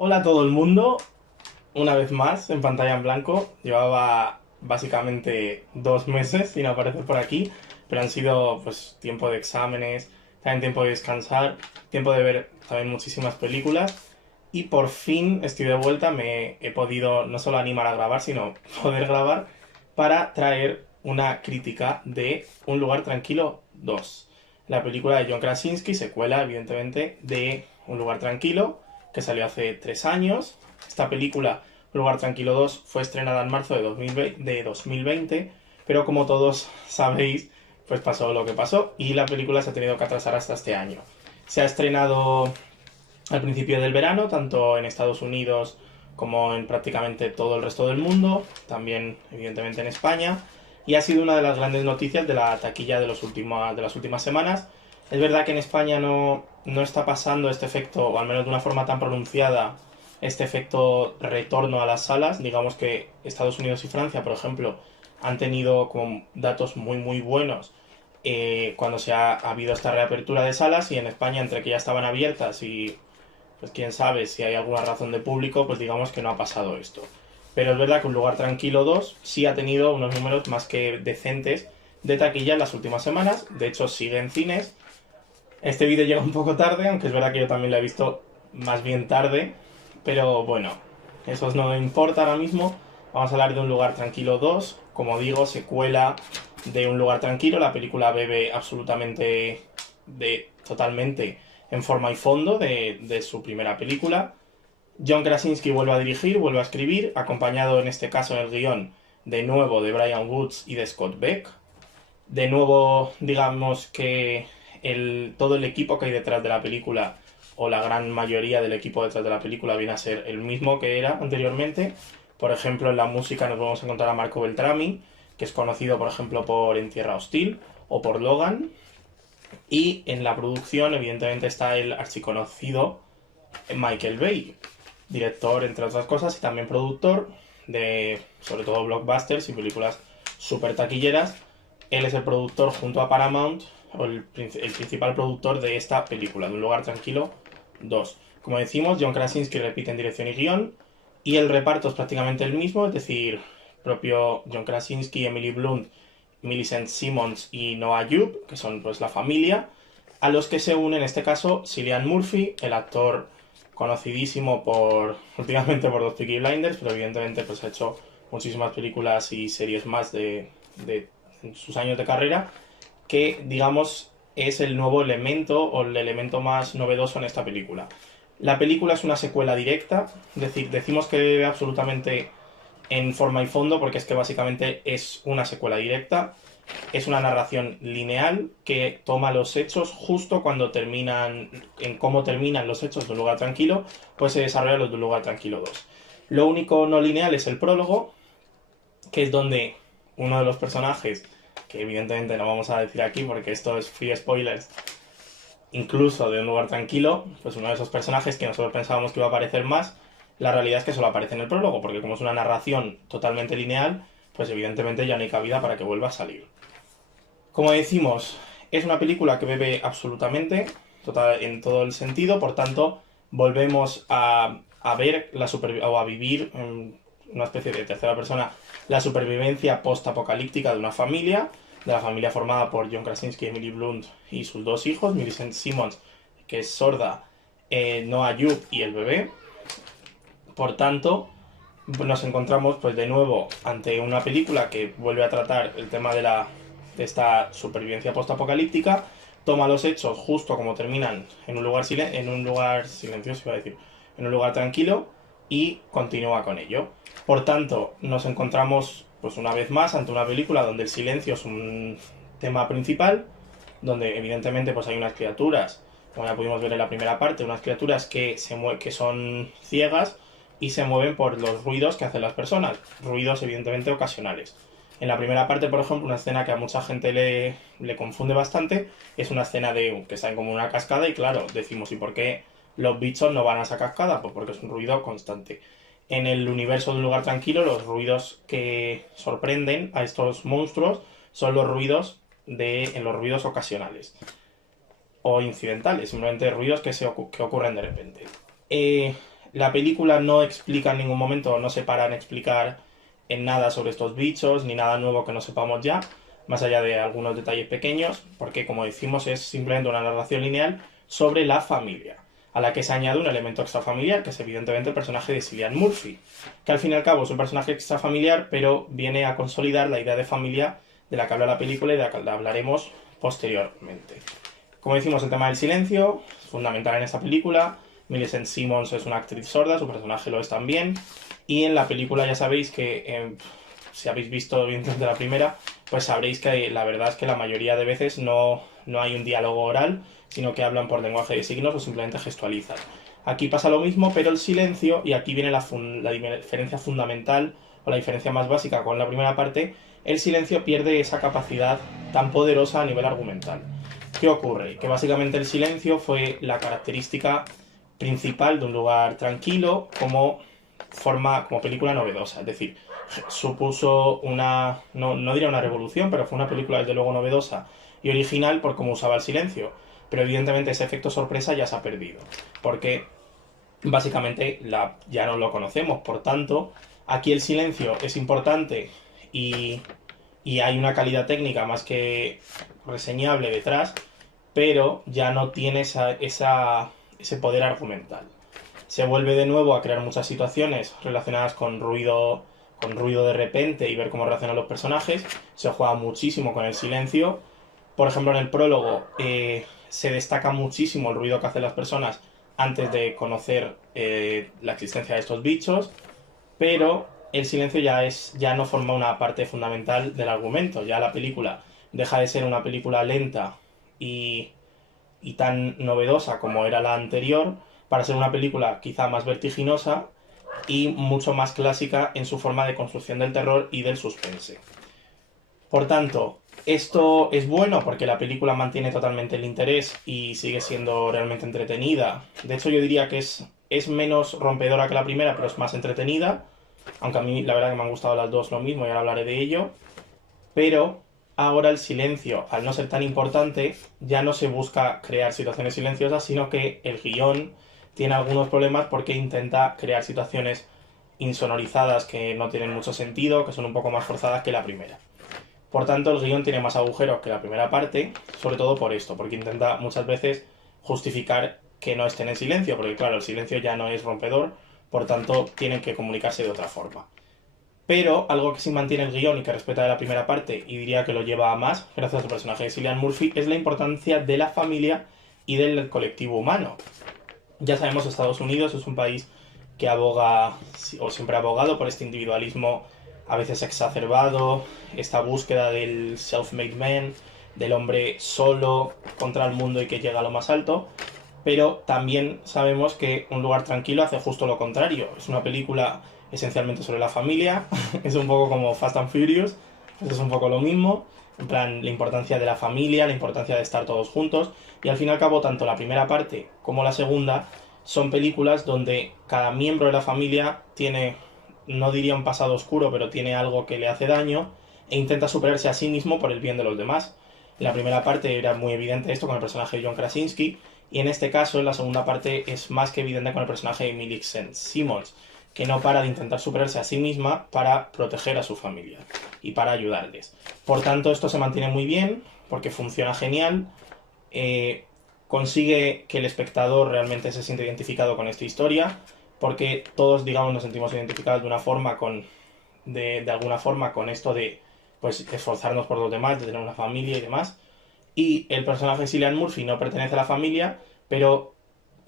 Hola a todo el mundo, una vez más en pantalla en blanco. Llevaba básicamente 2 meses sin aparecer por aquí, pero han sido pues tiempo de exámenes, también tiempo de descansar, tiempo de ver también muchísimas películas y por fin estoy de vuelta. Me he podido no solo animar a grabar, sino poder grabar para traer una crítica de Un lugar tranquilo 2, la película de John Krasinski, secuela evidentemente de Un lugar tranquilo, que salió hace 3 años. Esta película, Un lugar tranquilo 2, fue estrenada en marzo de 2020, pero como todos sabéis, pues pasó lo que pasó y la película se ha tenido que atrasar hasta este año. Se ha estrenado al principio del verano, tanto en Estados Unidos como en prácticamente todo el resto del mundo, también evidentemente en España, y ha sido una de las grandes noticias de la taquilla de las últimas semanas. Es verdad que en España no está pasando este efecto, o al menos de una forma tan pronunciada, este efecto retorno a las salas. Digamos que Estados Unidos y Francia, por ejemplo, han tenido como datos muy buenos cuando ha habido esta reapertura de salas, y en España, entre que ya estaban abiertas y pues quién sabe si hay alguna razón de público, pues digamos que no ha pasado esto. Pero es verdad que Un lugar tranquilo 2 sí ha tenido unos números más que decentes de taquilla en las últimas semanas. De hecho, sigue en cines. Este vídeo llega un poco tarde, aunque es verdad que yo también lo he visto más bien tarde. Pero bueno, eso no importa ahora mismo. Vamos a hablar de Un lugar tranquilo 2. Como digo, secuela de Un lugar tranquilo. La película bebe absolutamente totalmente en forma y fondo de su primera película. John Krasinski vuelve a dirigir, vuelve a escribir, acompañado en este caso en el guión de nuevo de Brian Woods y de Scott Beck. De nuevo, digamos que todo el equipo que hay detrás de la película, o la gran mayoría del equipo detrás de la película, viene a ser el mismo que era anteriormente. Por ejemplo, en la música nos vamos a encontrar a Marco Beltrami, que es conocido por ejemplo por En Tierra Hostil o por Logan. Y en la producción, evidentemente, está el archiconocido Michael Bay, director, entre otras cosas, y también productor de, sobre todo, blockbusters y películas super taquilleras. Él es el productor junto a Paramount, o el principal productor de esta película, de Un lugar tranquilo 2. Como decimos, John Krasinski repite en dirección y guión, y el reparto es prácticamente el mismo, es decir, propio John Krasinski, Emily Blunt, Millicent Simmons y Noah Jupe, que son pues la familia, a los que se une en este caso Cillian Murphy, el actor conocidísimo últimamente por los Peaky Blinders, pero evidentemente pues ha hecho muchísimas películas y series más de sus años de carrera, que digamos es el nuevo elemento o el elemento más novedoso en esta película. La película es una secuela directa, es decir, decimos que absolutamente en forma y fondo porque es que básicamente es una secuela directa. Es una narración lineal que toma los hechos justo cuando terminan, en cómo terminan los hechos de Un lugar tranquilo, pues se desarrolla los de Un lugar tranquilo 2. Lo único no lineal es el prólogo, que es donde uno de los personajes, que evidentemente no vamos a decir aquí porque esto es free spoilers, incluso de Un lugar tranquilo, pues uno de esos personajes que nosotros pensábamos que iba a aparecer más, la realidad es que solo aparece en el prólogo, porque como es una narración totalmente lineal, pues evidentemente ya no hay cabida para que vuelva a salir. Como decimos, es una película que bebe absolutamente en todo el sentido, por tanto, volvemos a ver o a vivir en una especie de tercera persona la supervivencia post-apocalíptica de la familia formada por John Krasinski, Emily Blunt y sus dos hijos, Millicent Simmons, que es sorda, Noah Jupe y el bebé. Por tanto, nos encontramos pues de nuevo ante una película que vuelve a tratar el tema de esta supervivencia postapocalíptica, toma los hechos justo como terminan en un lugar silencioso, iba a decir, en un lugar tranquilo, y continúa con ello. Por tanto, nos encontramos pues una vez más ante una película donde el silencio es un tema principal, donde evidentemente pues hay unas criaturas, como ya pudimos ver en la primera parte, unas criaturas que son ciegas y se mueven por los ruidos que hacen las personas, ruidos evidentemente ocasionales. En la primera parte, por ejemplo, una escena que a mucha gente le confunde bastante, es una escena de que están como una cascada y claro, decimos, ¿y por qué los bichos no van a esa cascada? Pues porque es un ruido constante. En el universo de Un lugar tranquilo, los ruidos que sorprenden a estos monstruos son los ruidos en los ruidos ocasionales o incidentales, simplemente ruidos que ocurren de repente. La película no explica en ningún momento, no se para en explicar en nada sobre estos bichos, ni nada nuevo que no sepamos ya, más allá de algunos detalles pequeños, porque como decimos es simplemente una narración lineal sobre la familia, a la que se añade un elemento extrafamiliar, que es evidentemente el personaje de Cillian Murphy, que al fin y al cabo es un personaje extrafamiliar, pero viene a consolidar la idea de familia de la que habla la película y de la que hablaremos posteriormente. Como decimos, el tema del silencio es fundamental en esta película. Millicent Simmonds es una actriz sorda, su personaje lo es también. Y en la película ya sabéis que, si habéis visto evidentemente la primera, pues sabréis que la verdad es que la mayoría de veces no hay un diálogo oral, sino que hablan por lenguaje de signos o simplemente gestualizan. Aquí pasa lo mismo, pero el silencio, y aquí viene la diferencia fundamental o la diferencia más básica con la primera parte, el silencio pierde esa capacidad tan poderosa a nivel argumental. ¿Qué ocurre? Que básicamente el silencio fue la característica principal de Un lugar tranquilo como como película novedosa. Es decir, supuso no diría una revolución, pero fue una película desde luego novedosa y original por cómo usaba el silencio. Pero evidentemente ese efecto sorpresa ya se ha perdido. Porque básicamente ya no lo conocemos. Por tanto, aquí el silencio es importante y, y hay una calidad técnica más que reseñable detrás, pero ya no tiene ese poder argumental. Se vuelve de nuevo a crear muchas situaciones relacionadas con ruido de repente y ver cómo reaccionan los personajes. Se juega muchísimo con el silencio. Por ejemplo, en el prólogo se destaca muchísimo el ruido que hacen las personas antes de conocer la existencia de estos bichos, pero el silencio ya no forma una parte fundamental del argumento. Ya la película deja de ser una película lenta y, y tan novedosa como era la anterior, para ser una película quizá más vertiginosa y mucho más clásica en su forma de construcción del terror y del suspense. Por tanto, esto es bueno porque la película mantiene totalmente el interés y sigue siendo realmente entretenida. De hecho, yo diría que es menos rompedora que la primera, pero es más entretenida. Aunque a mí la verdad que me han gustado las dos lo mismo y ahora hablaré de ello. Pero ahora el silencio, al no ser tan importante, ya no se busca crear situaciones silenciosas, sino que el guión tiene algunos problemas porque intenta crear situaciones insonorizadas que no tienen mucho sentido, que son un poco más forzadas que la primera. Por tanto, el guión tiene más agujeros que la primera parte, sobre todo por esto, porque intenta muchas veces justificar que no estén en silencio, porque claro, el silencio ya no es rompedor, por tanto, tienen que comunicarse de otra forma. Pero algo que sí mantiene el guión y que respeta de la primera parte, y diría que lo lleva a más, gracias al personaje de Cillian Murphy, es la importancia de la familia y del colectivo humano. Ya sabemos, Estados Unidos es un país que aboga, o siempre ha abogado por este individualismo a veces exacerbado, esta búsqueda del self-made man, del hombre solo contra el mundo y que llega a lo más alto, pero también sabemos que Un lugar tranquilo hace justo lo contrario. Es una película esencialmente sobre la familia, es un poco como Fast and Furious, pues es un poco lo mismo, en plan la importancia de la familia, la importancia de estar todos juntos, y al fin y al cabo tanto la primera parte como la segunda son películas donde cada miembro de la familia tiene, no diría un pasado oscuro, pero tiene algo que le hace daño e intenta superarse a sí mismo por el bien de los demás. En la primera parte era muy evidente esto con el personaje de John Krasinski, y en este caso, en la segunda parte, es más que evidente con el personaje de Millicent Simmonds, que no para de intentar superarse a sí misma para proteger a su familia y para ayudarles. Por tanto, esto se mantiene muy bien, porque funciona genial, consigue que el espectador realmente se siente identificado con esta historia, porque todos, digamos, nos sentimos identificados de alguna forma con esto de pues esforzarnos por los demás, de tener una familia y demás. Y el personaje de Cillian Murphy no pertenece a la familia, pero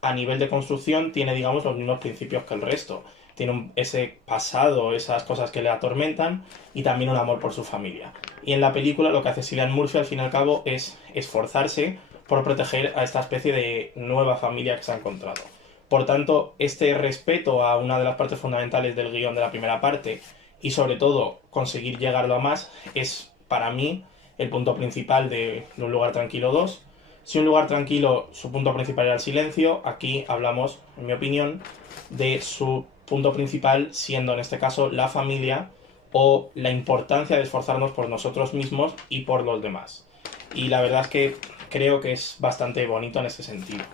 a nivel de construcción tiene, digamos, los mismos principios que el resto. Tiene ese pasado, esas cosas que le atormentan y también un amor por su familia. Y en la película lo que hace Cillian Murphy al fin y al cabo es esforzarse por proteger a esta especie de nueva familia que se ha encontrado. Por tanto, este respeto a una de las partes fundamentales del guión de la primera parte y sobre todo conseguir llegarlo a más es para mí el punto principal de Un lugar tranquilo 2. Si Un lugar tranquilo, su punto principal era el silencio, aquí hablamos, en mi opinión, de su punto principal siendo en este caso la familia o la importancia de esforzarnos por nosotros mismos y por los demás. Y la verdad es que creo que es bastante bonito en ese sentido.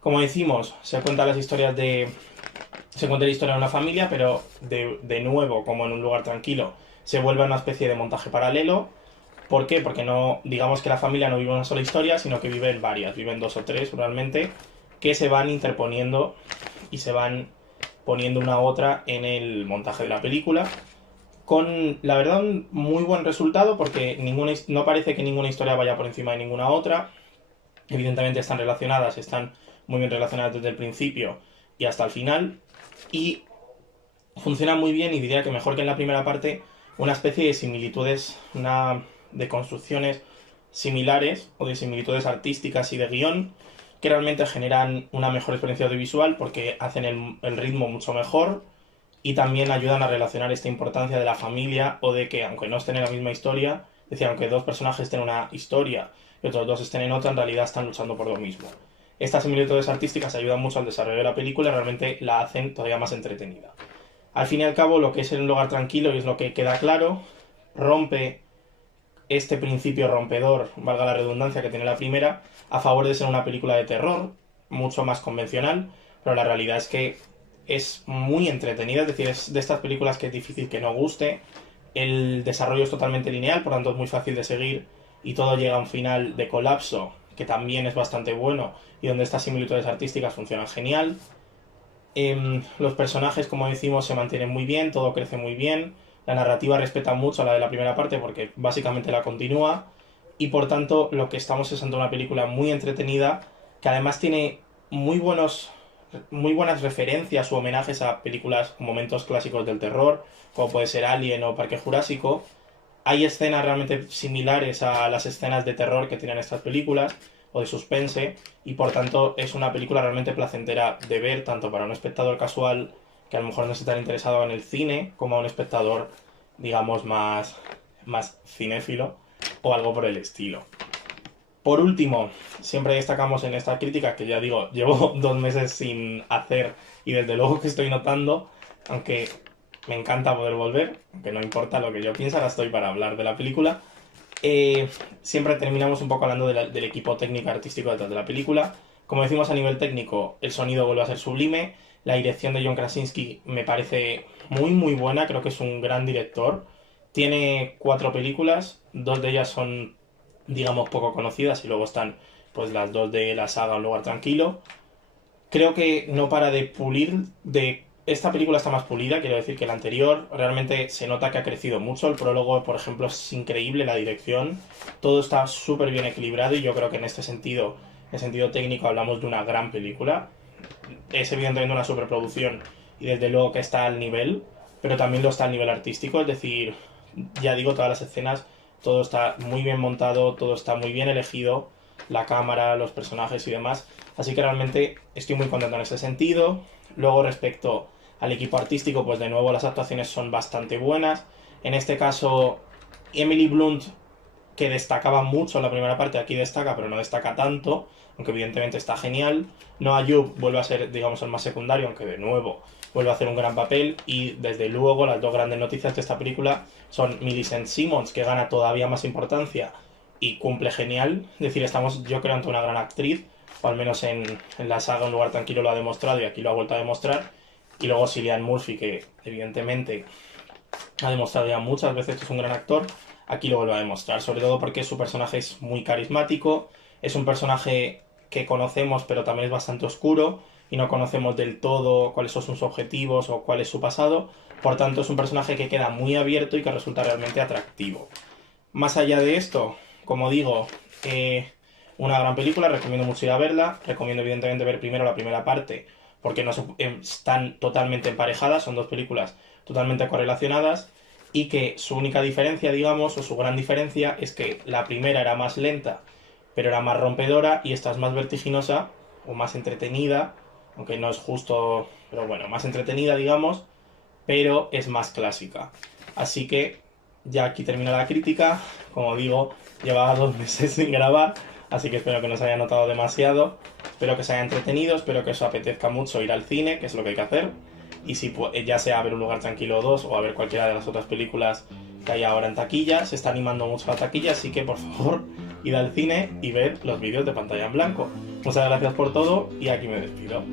Como decimos, se cuentan las historias de Se cuenta la historia de una familia, pero de nuevo, como en un lugar tranquilo, se vuelve una especie de montaje paralelo. ¿Por qué? Porque no, digamos que la familia no vive una sola historia, sino que vive en varias, viven dos o tres realmente, que se van interponiendo y se van poniendo una a otra en el montaje de la película. Con, la verdad, un muy buen resultado, porque no parece que ninguna historia vaya por encima de ninguna otra. Evidentemente están relacionadas, están muy bien relacionadas desde el principio y hasta el final. Y funciona muy bien, y diría que mejor que en la primera parte, una especie de similitudes, de construcciones similares o de similitudes artísticas y de guión que realmente generan una mejor experiencia audiovisual porque hacen el ritmo mucho mejor y también ayudan a relacionar esta importancia de la familia o de que aunque no estén en la misma historia, es decir, aunque dos personajes estén en una historia y otros dos estén en otra, en realidad están luchando por lo mismo. Estas similitudes artísticas ayudan mucho al desarrollo de la película y realmente la hacen todavía más entretenida. Al fin y al cabo, lo que es en un lugar tranquilo, y es lo que queda claro, rompe este principio rompedor, valga la redundancia, que tiene la primera, a favor de ser una película de terror, mucho más convencional, pero la realidad es que es muy entretenida, es decir, es de estas películas que es difícil que no guste, el desarrollo es totalmente lineal, por tanto es muy fácil de seguir y todo llega a un final de colapso, que también es bastante bueno y donde estas similitudes artísticas funcionan genial. Los personajes, como decimos, se mantienen muy bien, todo crece muy bien. La narrativa respeta mucho a la de la primera parte porque básicamente la continúa. Y por tanto, lo que estamos es ante una película muy entretenida que además tiene muy buenas referencias o homenajes a películas o momentos clásicos del terror, como puede ser Alien o Parque Jurásico. Hay escenas realmente similares a las escenas de terror que tienen estas películas o de suspense, y por tanto es una película realmente placentera de ver tanto para un espectador casual que a lo mejor no esté tan interesado en el cine como a un espectador, digamos, más cinéfilo o algo por el estilo. Por último, siempre destacamos en esta crítica, que ya digo, llevo 2 meses sin hacer y desde luego que estoy notando, aunque me encanta poder volver, aunque no importa lo que yo piense, ahora estoy para hablar de la película. Siempre terminamos un poco hablando del equipo técnico artístico detrás de la película. Como decimos, a nivel técnico, el sonido vuelve a ser sublime. La dirección de John Krasinski me parece muy muy buena, creo que es un gran director. Tiene 4 películas, 2 de ellas son, digamos, poco conocidas y luego están pues las 2 de la saga Un lugar tranquilo. Creo que no para de pulir, de esta película está más pulida, quiero decir, que la anterior. Realmente se nota que ha crecido mucho. El prólogo, por ejemplo, es increíble, la dirección. Todo está súper bien equilibrado y yo creo que en este sentido, en sentido técnico, hablamos de una gran película. Es evidentemente una superproducción y desde luego que está al nivel, pero también lo está al nivel artístico, es decir, ya digo, todas las escenas, todo está muy bien montado, todo está muy bien elegido, la cámara, los personajes y demás. Así que realmente estoy muy contento en ese sentido. Luego, respecto al equipo artístico, pues de nuevo las actuaciones son bastante buenas. En este caso, Emily Blunt, que destacaba mucho en la primera parte, aquí destaca, pero no destaca tanto, aunque evidentemente está genial. Noah Jupe vuelve a ser, digamos, el más secundario, aunque de nuevo vuelve a hacer un gran papel. Y desde luego, las dos grandes noticias de esta película son Millicent Simmonds, que gana todavía más importancia y cumple genial. Es decir, estamos, yo creo, ante una gran actriz, o al menos en la saga Un lugar tranquilo lo ha demostrado y aquí lo ha vuelto a demostrar. Y luego Cillian Murphy, que evidentemente ha demostrado ya muchas veces que es un gran actor, aquí lo vuelve a demostrar, sobre todo porque su personaje es muy carismático, es un personaje que conocemos pero también es bastante oscuro y no conocemos del todo cuáles son sus objetivos o cuál es su pasado, por tanto es un personaje que queda muy abierto y que resulta realmente atractivo. Más allá de esto, como digo, una gran película, recomiendo mucho ir a verla, recomiendo evidentemente ver primero la primera parte porque no están totalmente emparejadas, son dos películas totalmente correlacionadas y que su única diferencia, digamos, o su gran diferencia es que la primera era más lenta, pero era más rompedora y esta es más vertiginosa o más entretenida, aunque no es justo, pero bueno, más entretenida, digamos, pero es más clásica. Así que ya aquí termina la crítica, como digo, llevaba 2 meses sin grabar, así que espero que no se haya notado demasiado, espero que se haya entretenido, espero que os apetezca mucho ir al cine, que es lo que hay que hacer, y si ya sea a ver Un lugar tranquilo 2 o a ver cualquiera de las otras películas que hay ahora en taquilla, se está animando mucho la taquilla, así que por favor id al cine y ver los vídeos de pantalla en blanco. Muchas gracias por todo y aquí me despido.